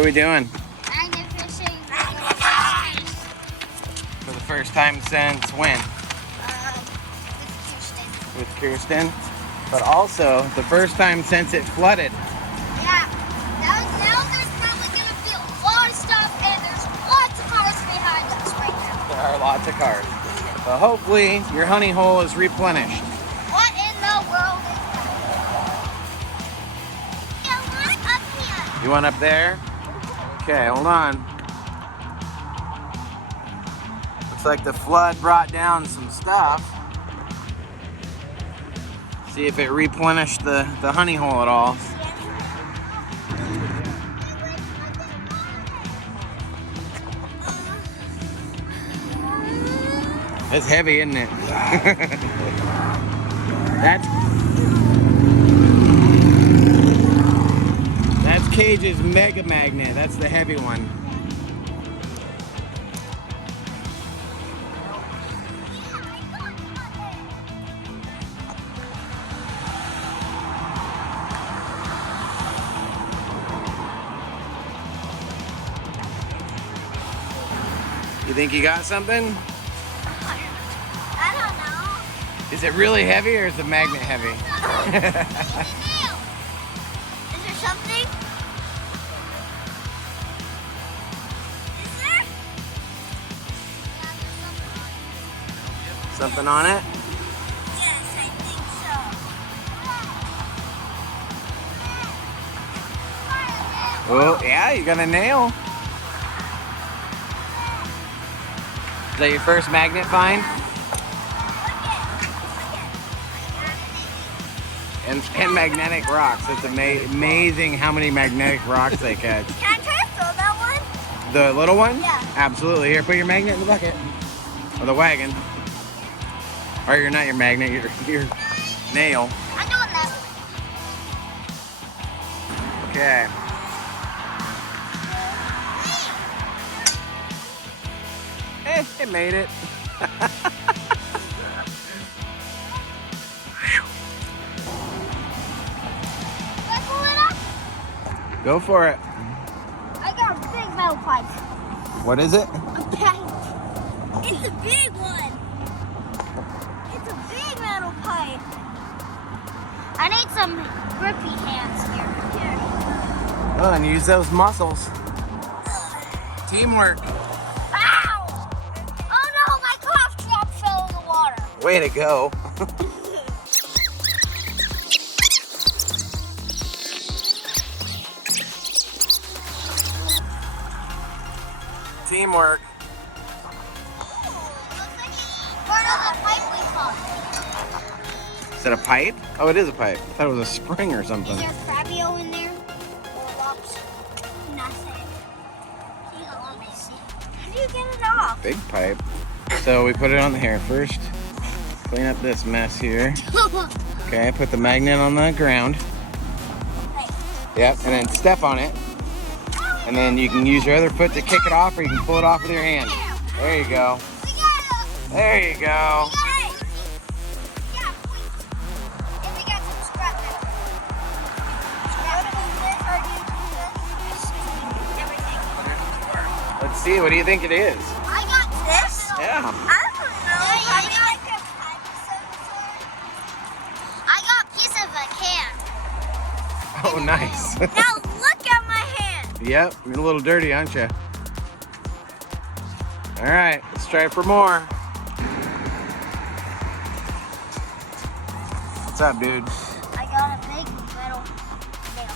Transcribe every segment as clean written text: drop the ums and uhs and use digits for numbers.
What are we doing? Magnet fishing For the first time since when? with With Kirsten. But also the first time since it flooded. Yeah. Now there's probably going to be a lot of stuff, and there's lots of cars behind us right now. There are lots of cars. But hopefully your honey hole is replenished. What in the world is that? Yeah, look up here. You want up there? Okay, hold on. Looks like the flood brought down some stuff. See if it replenished the honey hole at all. It's heavy, isn't it? That's Cage's Mega Magnet. That's the heavy one. You think you got something? I don't know. Is it really heavy or is the magnet heavy? Is there something? Is there? Yeah, Something on it? yes, I think so. Oh, yeah, you got a nail. Is that your first magnet find? And magnetic rocks. It's amazing how many magnetic rocks they catch. Can I try to throw that one? The little one? Yeah. Absolutely. Here, put your magnet in the bucket. Or the wagon. Or you're not your magnet, your nail. I'm doing that. Okay. It made it. Can I pull it up? Go for it. I got a big metal pipe. What is it? A pipe. It's a big one. It's a big metal pipe. I need some grippy hands here. Oh, and use those muscles. Teamwork. Ow! Oh no, my cough drop fell in the water. Way to go. Teamwork. Part of the pipe we caught. Is that a pipe? Oh, it is a pipe. I thought it was a spring or something. Is there crabio in there? Or rocks? Nothing. Let me see. How do you get it off? Big pipe. So we put it on here first. Clean up this mess here. Okay, put the magnet on the ground. Yep, and then step on it. And then you can use your other foot to kick it off, or you can pull it off with your hand. There you go. There you go. Let's see, what do you think it is? I got this. Yeah. I don't know. I got a piece of a can. Oh, nice. Now look at my hand. Yep, you're a little dirty, aren't you? All right, let's try for more. What's up, dude? I got a big metal nail.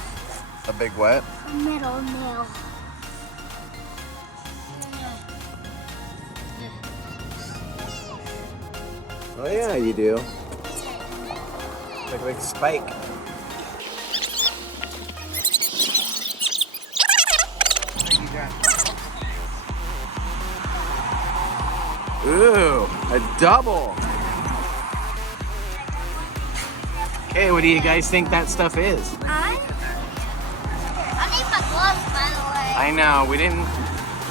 A big what? A metal nail. Oh yeah, you do. Like a big spike. Ooh, a double. Okay, what do you guys think that stuff is? I need my gloves, by the way. I know, we didn't,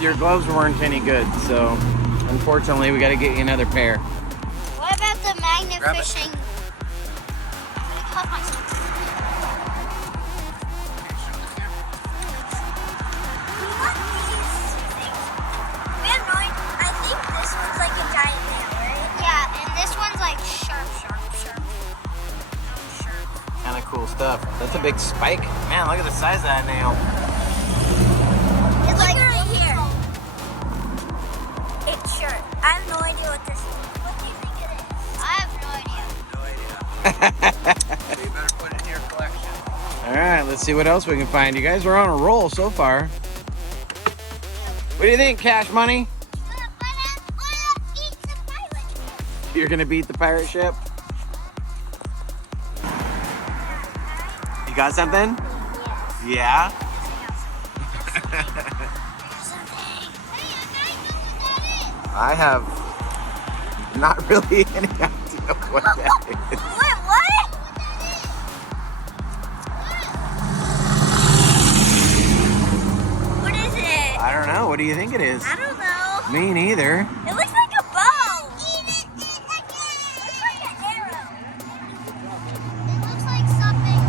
your gloves weren't any good, so unfortunately we gotta get you another pair. What about the magnet Grab it. fishing? I'm gonna cut myself. cool stuff. That's a big spike. Man, look at the size of that nail. It's like right here. It's short. I have no idea what this is. What do you think it is? I have no idea. So you better put it in your collection. All right, let's see what else we can find. You guys are on a roll so far. What do you think, Cash Money? You're gonna beat the pirate ship? You got something? Yeah? I have not really any idea what that is. What? What? What is it? I don't know. What do you think it is? I don't know. Me neither. It looks like a bow. It looks like an arrow. It looks like something.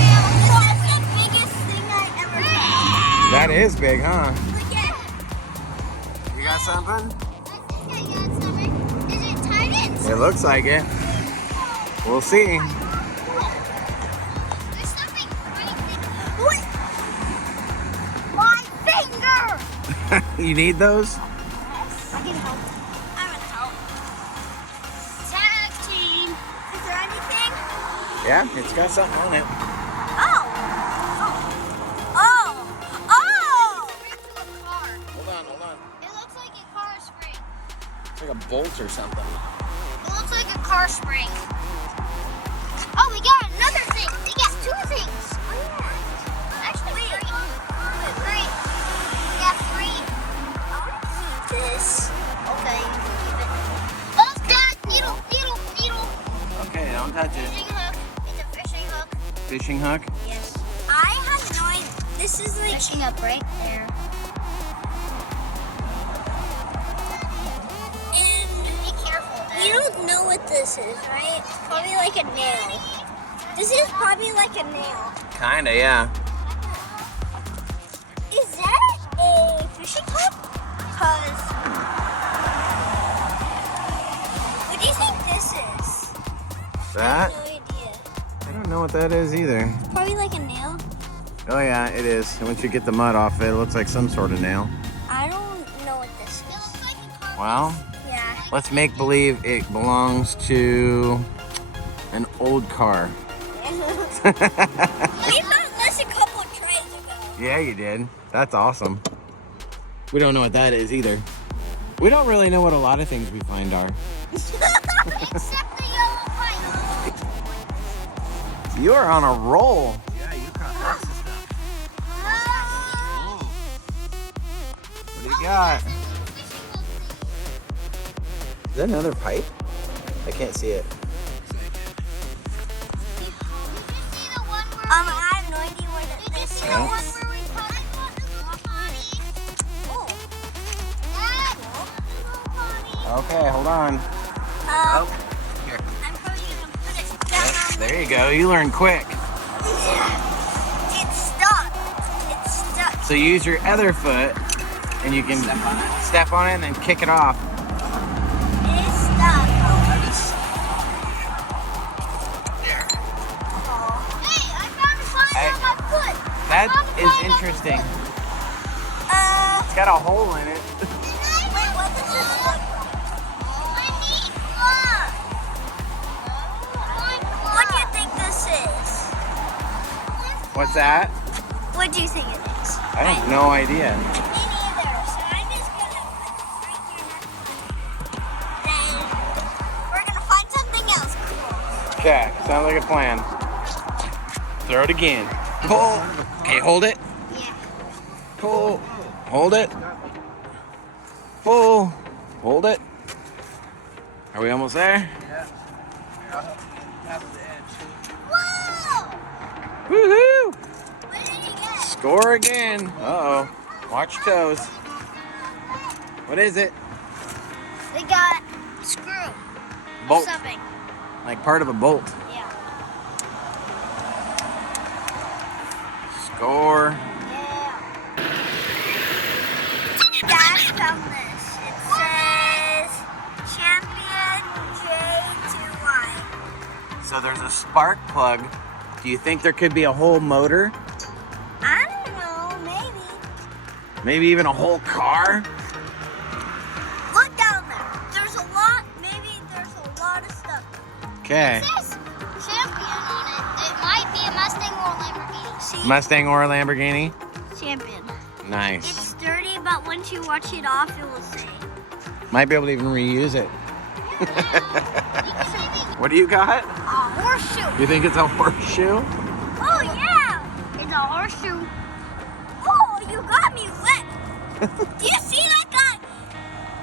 This is the biggest thing I ever seen. That is big, huh? Look at it. You got something? I think I got something. Is it tied in? It looks like it. We'll see. There's something right there. What? My finger! You need those? Yes. I can help. I will help. Tag team. Is there anything? Yeah, it's got something on it. Oh. Oh. Oh. Hold on. It looks like a car spring. It's like a bolt or something. It looks like a car spring. Oh, we got another thing. We got two things. Oh, yeah. Actually, three. Three. We got three. I want to keep this. Okay, you can keep it. Oh, God. Needle. Okay, don't touch it. Fishing hook. It's a fishing hook. Fishing hook? Yes. I have no idea. This is like fishing hook right there. Be careful. You don't know what this is, right? It's probably like a nail. This is probably like a nail. Kinda, yeah. Is that a fishing hook? Cause what do you think this is? I That? have no idea. I don't know what that is either. It's probably like a nail. Oh yeah, it is. And once you get the mud off it looks like some sort of nail. I don't know what this is. It looks like a car. Well, Yeah. let's make believe it belongs to an old car. We found this a couple trays ago. Yeah, you did. That's awesome. We don't know what that is either. We don't really know what a lot of things we find are. Except the yellow pipe. You are on a roll. Yeah, you caught lots of stuff. Oh. What do you got? Is that another pipe? I can't see it. I have no idea what it is. This is the one where we caught the little potty. Oh. Okay, hold on. Here. I'm probably gonna put it down on There you go. You learn quick. It's stuck. It's stuck. So you use your other foot and you can step on it and then kick it off. It is stuck. Hey, I found a fly on my foot. That is interesting. It's got a hole in it. Wait, what does this look like? What do you think this is? What's that? What do you think it is? I have no idea. Me neither. So I'm just gonna put it right here. Then we're gonna find something else cool. Okay, sounds like a plan. Throw it again. Pull. Okay, hold it. Yeah. Pull. Hold it. Pull. Hold it. Are we almost there? Whoa! Woohoo! What did you get? Score again. Uh-oh. Watch your toes. What is it? We got a screw. Bolt. Something. Like part of a bolt. Yeah. Score. Yeah. Dad found this. It says Champion J2Y. So there's a spark plug. Do you think there could be a whole motor? I don't know, maybe. Maybe even a whole car? Look down there. There's a lot, maybe there's a lot of stuff. Okay. It says Champion on it. It might be a Mustang or a Lamborghini. See? Mustang or a Lamborghini? Champion. Nice. It's dirty, but once you wash it off, it will say. Might be able to even reuse it. What do you got? A horseshoe. You think it's a horseshoe? Oh, yeah. It's a horseshoe. Oh, you got me wet. Do you see that guy?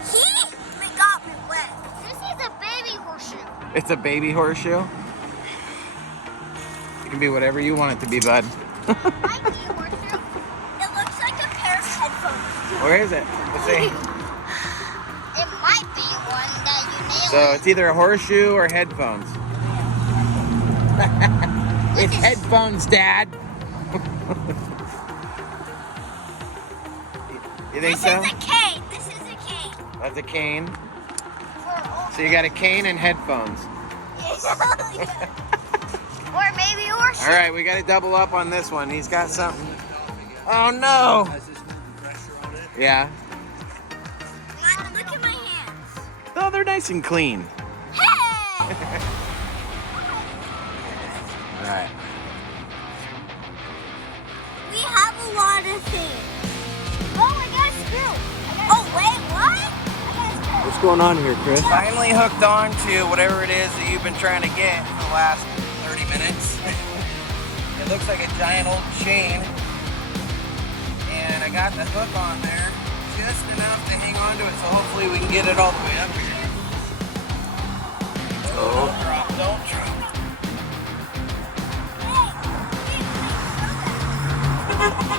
He got me wet. This is a baby horseshoe. It's a baby horseshoe? It can be whatever you want it to be, bud. It might be a horseshoe. It looks like a pair of headphones. Where is it? Let's see. It might be one that you nailed. So it's either a horseshoe or headphones. It's headphones, Dad. You think so? This is a cane. This is a cane. That's a cane. For So you got a cane and headphones. Or maybe a horseshoe. All right, we got to double up on this one. He's got something. Oh no! Yeah. Look at my hands. Oh, they're nice and clean. Hey! All right. We have a lot of things. Oh, I got a screw. Oh, wait, what? I got a screw. What's going on here, Chris? Finally hooked on to whatever it is that you've been trying to get for the last 30 minutes. It looks like a giant old chain. And I got the hook on there just enough to hang on to it, so hopefully we can get it all the way up here. Don't drop, don't drop.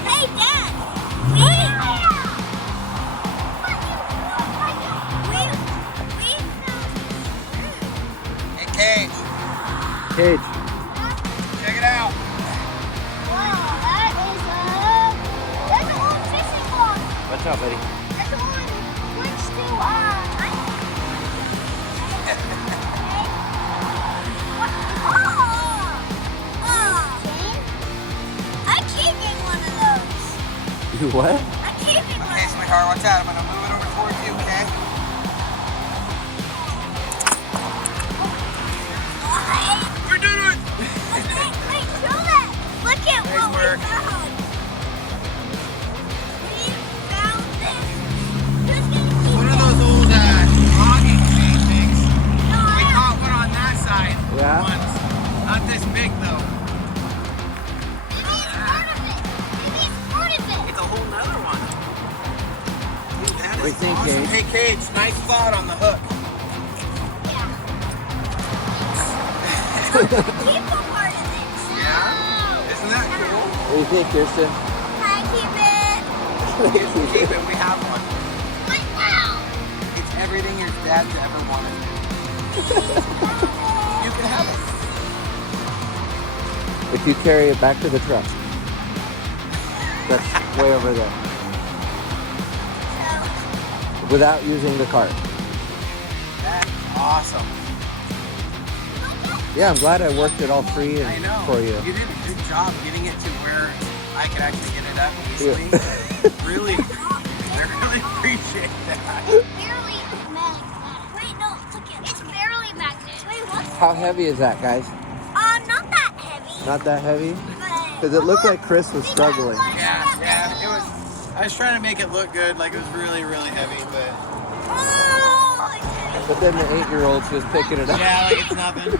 Hey, Dad. We Hey, Cage. Cage. Check it out. Wow, that's an old fishing rod. What's up, buddy? That's the one which to I keep getting one of those. You what? I keep getting one. Okay, sweetheart, watch out. I'm gonna move it over towards you, okay? We're doing it! Wait, show that. Look at Nice what work. we found. We found this. Kirsten, keep One of it. those old logging chain things. No, We I caught one on that side Yeah? once. Not this big though. Maybe it's part of it. Maybe it's part of it. It's a whole nother one. Dude, that What do you is think, awesome. Cage? Hey Cage, nice spot on the hook. Keep a part of it. Yeah? Isn't that cool? What do you think, Kirsten? I keep it. Keep it, we have one. But now. It's everything your dad's ever wanted. You can have it. If you carry it back to the truck. That's way over there. Without using the cart. That's awesome. Yeah, I'm glad I worked it all free I and know. for you. You did a good job getting it to where I could actually get it up easily. Really, I really appreciate that. It's barely magnetic. Wait, no, look at it. It's barely magnetic. Wait, what? How heavy is that, guys? Not that heavy. Not that heavy? But Because it looked like Chris was struggling. Yeah, it was. I was trying to make it look good, like it was really, really heavy, but Oh, it's heavy. But then the 8-year-old was picking it up. yeah, like it's nothing.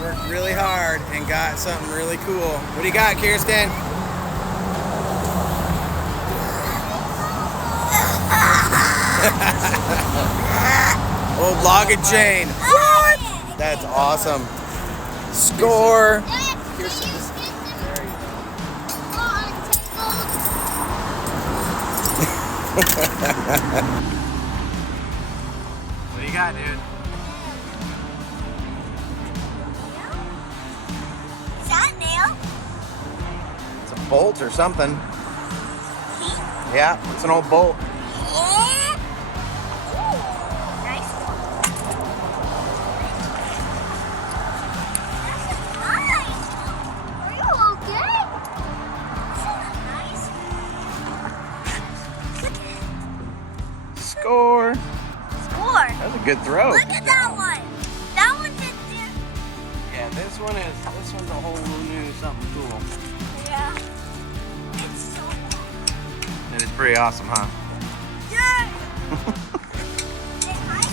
Worked really hard and got something really cool. What do you got, Kirsten? Old log and chain. What? That's awesome. Score. What do you got, dude? Is that a nail? It's a bolt or something. Yeah, it's an old bolt. Yeah. Ooh, nice one. good throw. Look at that one. That one did. Yeah, this one's a whole new something cool. Yeah. It's so hot. It is pretty awesome, huh? Yeah.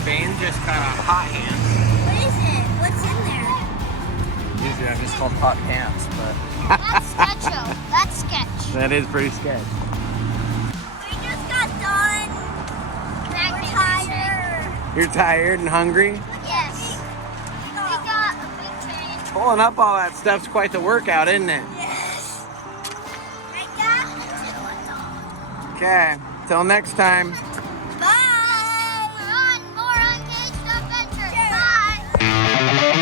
Spain just got a hot hands. What is it? What's in there? Usually I'm just called hot pants, but That's sketcho. That's sketch. That is pretty sketch. We just got done. We're tired. You're tired and hungry? Yes. We got a big change. Pulling up all that stuff's quite the workout, isn't it? Yes. Right, Dad? Okay, till next time. Bye. We're on more UnCaged Adventures. Bye.